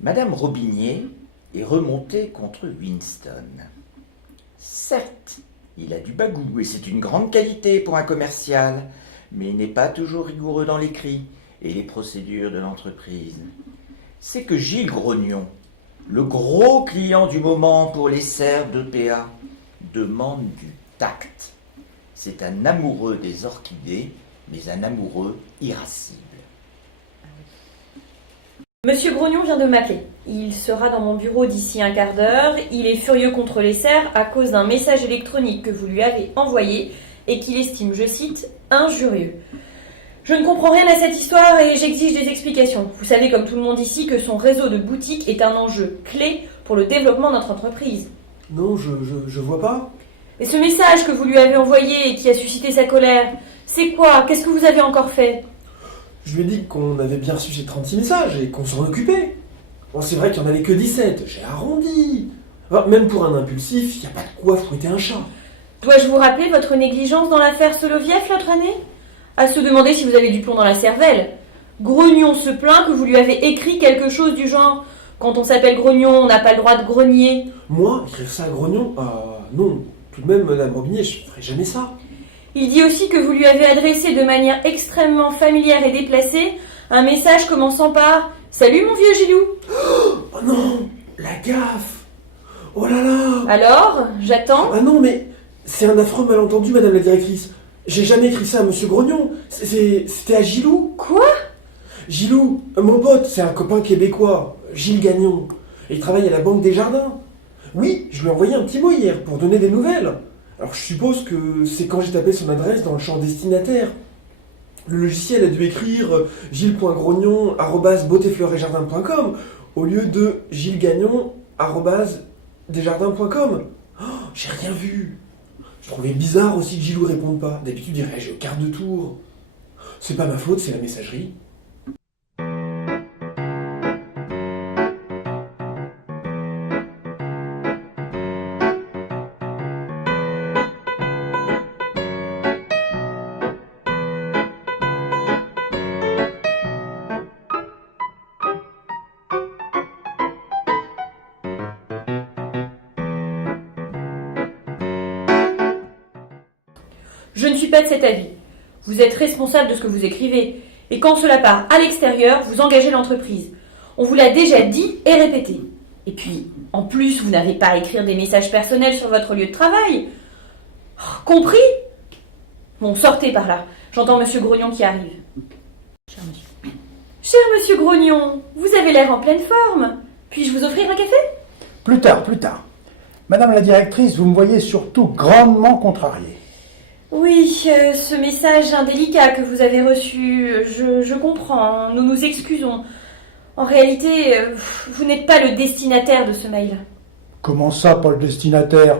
Madame Robinier est remontée contre Winston. Certes, il a du bagou et c'est une grande qualité pour un commercial, mais il n'est pas toujours rigoureux dans l'écrit et les procédures de l'entreprise. C'est que Gilles Grognon, le gros client du moment pour les serres d'EPA, demande du tact. C'est un amoureux des orchidées, mais un amoureux irascible. Monsieur Grognon vient de m'appeler. Il sera dans mon bureau d'ici un quart d'heure. Il est furieux contre les serres à cause d'un message électronique que vous lui avez envoyé et qu'il estime, je cite, injurieux. Je ne comprends rien à cette histoire et j'exige des explications. Vous savez comme tout le monde ici que son réseau de boutiques est un enjeu clé pour le développement de notre entreprise. Non, je vois pas. Et ce message que vous lui avez envoyé et qui a suscité sa colère, c'est quoi? Qu'est-ce que vous avez encore fait? Je lui ai dit qu'on avait bien reçu ces 36 messages et qu'on s'en occupait. Bon, c'est vrai qu'il n'y en avait que 17, j'ai arrondi. Enfin, même pour un impulsif, il n'y a pas de quoi fouetter un chat. Dois-je vous rappeler votre négligence dans l'affaire Soloviev l'autre année? À se demander si vous avez du plomb dans la cervelle. Grognon se plaint que vous lui avez écrit quelque chose du genre « Quand on s'appelle Grognon, on n'a pas le droit de grogner ». Moi, écrire ça à Grognon? Non. Tout de même, Madame Robinier, je ferai jamais ça. Il dit aussi que vous lui avez adressé de manière extrêmement familière et déplacée un message commençant par « Salut mon vieux Gilou ». Oh non, la gaffe. Oh là là. Alors, j'attends. Ah non, mais c'est un affreux malentendu, Madame la directrice. J'ai jamais écrit ça à Monsieur Grognon. C'était à Gilou. Quoi? Gilou, mon pote, c'est un copain québécois, Gilles Gagnon. Et il travaille à la Banque des Jardins. Oui, je lui ai envoyé un petit mot hier pour donner des nouvelles. Alors je suppose que c'est quand j'ai tapé son adresse dans le champ destinataire. Le logiciel a dû écrire gilles.grognon@beautéfleuretjardin.com au lieu de gillegagnon@desjardins.com. Oh, j'ai rien vu. Je trouvais bizarre aussi que Gilou réponde pas. D'habitude, il réagit au quart de tour. C'est pas ma faute, c'est la messagerie. Je ne suis pas de cet avis. Vous êtes responsable de ce que vous écrivez. Et quand cela part à l'extérieur, vous engagez l'entreprise. On vous l'a déjà dit et répété. Et puis, en plus, vous n'avez pas à écrire des messages personnels sur votre lieu de travail. Oh, compris? Bon, sortez par là. J'entends Monsieur Grognon qui arrive. Cher Monsieur Grognon, vous avez l'air en pleine forme. Puis-je vous offrir un café? Plus tard. Madame la directrice, vous me voyez surtout grandement contrarié. Oui, ce message indélicat que vous avez reçu, je comprends, nous nous excusons. En réalité, vous n'êtes pas le destinataire de ce mail. Comment ça, pas le destinataire?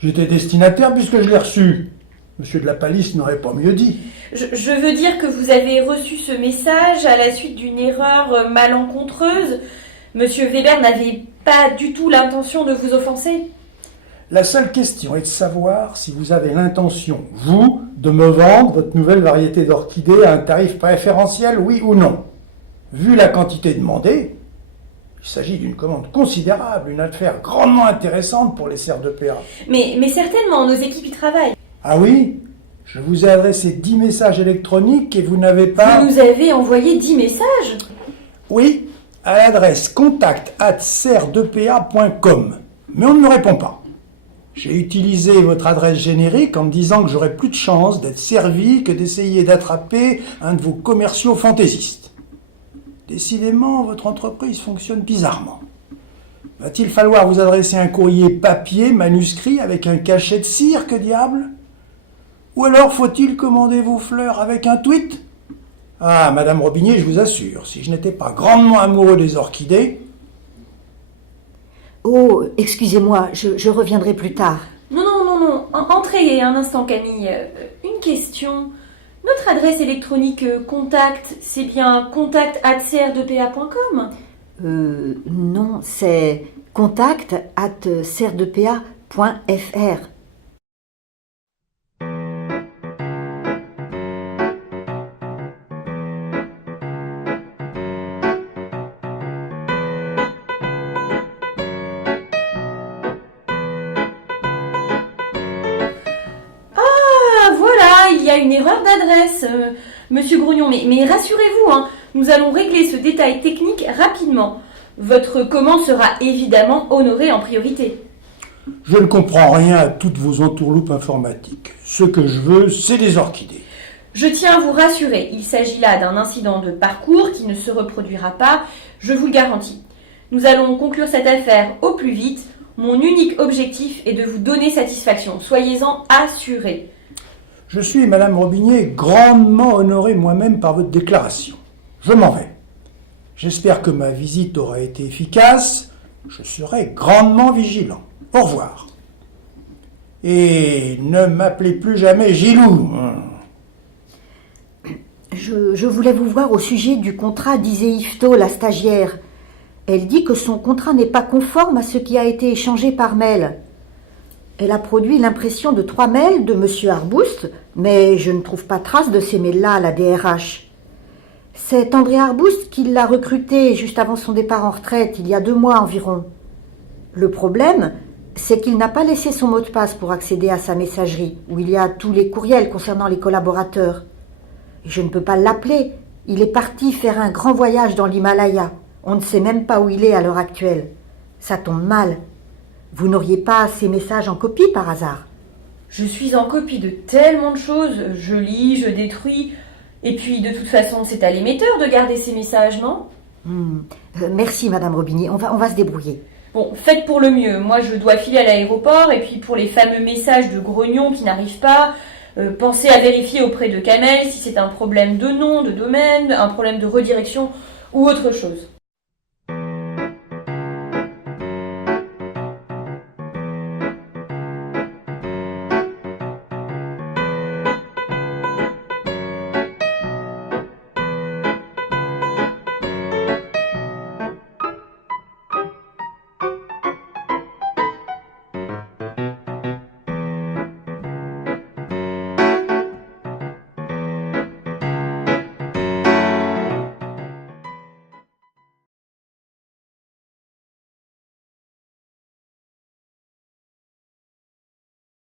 J'étais destinataire puisque je l'ai reçu. Monsieur de la Palisse n'aurait pas mieux dit. Je veux dire que vous avez reçu ce message à la suite d'une erreur malencontreuse. Monsieur Weber n'avait pas du tout l'intention de vous offenser. La seule question est de savoir si vous avez l'intention, vous, de me vendre votre nouvelle variété d'orchidées à un tarif préférentiel, oui ou non. Vu la quantité demandée, il s'agit d'une commande considérable, une affaire grandement intéressante pour les serres d'EPA. Mais certainement, nos équipes y travaillent. Ah oui? Je vous ai adressé 10 messages électroniques et vous n'avez pas... Vous nous avez envoyé 10 messages? Oui, à l'adresse contact@serresdepa.com. Mais on ne me répond pas. J'ai utilisé votre adresse générique en me disant que j'aurais plus de chance d'être servi que d'essayer d'attraper un de vos commerciaux fantaisistes. Décidément, votre entreprise fonctionne bizarrement. Va-t-il falloir vous adresser un courrier papier manuscrit avec un cachet de cire, que diable? Ou alors faut-il commander vos fleurs avec un tweet? Ah, Madame Robinier, je vous assure, si je n'étais pas grandement amoureux des orchidées... Oh, excusez-moi, je reviendrai plus tard. Non. Entrez un instant, Camille. Une question. Notre adresse électronique contact, c'est bien contact@serresdepa.com? Non, c'est contact@serresdepa.fr. a une erreur d'adresse, Monsieur Grognon, mais rassurez-vous, hein, nous allons régler ce détail technique rapidement. Votre commande sera évidemment honorée en priorité. Je ne comprends rien à toutes vos entourloupes informatiques. Ce que je veux, c'est des orchidées. Je tiens à vous rassurer, il s'agit là d'un incident de parcours qui ne se reproduira pas, je vous le garantis. Nous allons conclure cette affaire au plus vite. Mon unique objectif est de vous donner satisfaction. Soyez-en assurés. Je suis, Madame Robinier, grandement honoré moi-même par votre déclaration. Je m'en vais. J'espère que ma visite aura été efficace. Je serai grandement vigilant. Au revoir. Et ne m'appelez plus jamais Gilou. Je voulais vous voir au sujet du contrat d'Iséifto, la stagiaire. Elle dit que son contrat n'est pas conforme à ce qui a été échangé par mail. Elle a produit l'impression de 3 mails de M. Arboust, mais je ne trouve pas trace de ces mails-là à la DRH. C'est André Arboust qui l'a recruté juste avant son départ en retraite, il y a 2 mois environ. Le problème, c'est qu'il n'a pas laissé son mot de passe pour accéder à sa messagerie, où il y a tous les courriels concernant les collaborateurs. Je ne peux pas l'appeler. Il est parti faire un grand voyage dans l'Himalaya. On ne sait même pas où il est à l'heure actuelle. Ça tombe mal. Vous n'auriez pas ces messages en copie par hasard? Je suis en copie de tellement de choses. Je lis, je détruis. Et puis, de toute façon, c'est à l'émetteur de garder ces messages, non? Merci, Madame Robinier. On va se débrouiller. Bon, faites pour le mieux. Moi, je dois filer à l'aéroport. Et puis, pour les fameux messages de Grognon qui n'arrivent pas... pensez à vérifier auprès de Kamel si c'est un problème de nom, de domaine, un problème de redirection ou autre chose.